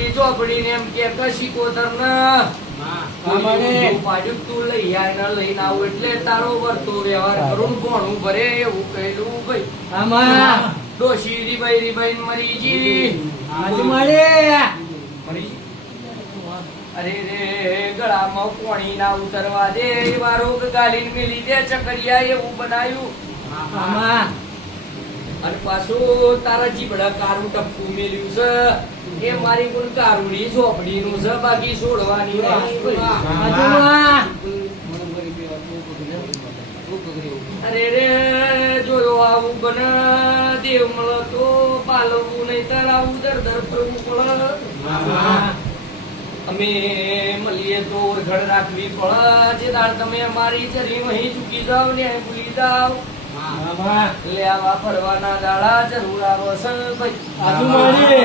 એ ચોપડીને એમ કે કશી કોતરના પાડ્યું તું લઈ આય લઈને આવું એટલે તારો વર્તો વ્યવહાર કરું કોણું ભરે એવું કહેલું ભાઈ આમાં ડોશી રીબાઈ મરી જી આજુ મળે અરે રે ગળામાં પાણી ના ઉતરવા દે એવા રોગ ગાલીને મેલી દે ચકરિયા એવું બનાવ્યું આમાં અને પાછું તારા જીબડા કારું ટપકું મેલ્યું છે એ મારી કોઈ કારુડી ચોપડી નું છે બાકી છોડવાની નહીં. આજુમાં અરે રે જોયો આવું બને દેવ મળે તો પાલવું નહીં તાર આવું દર કરવું પડે. અમે મળીએ તો ઓળખડ રાખવી પડે જે દાળ તમે અમારી જરી વહી ચૂકી જાવ ને ભૂલી જાવ એટલે આવા ફરવાના દાડા જરૂર આવે છે ભાઈ. આજુ મળે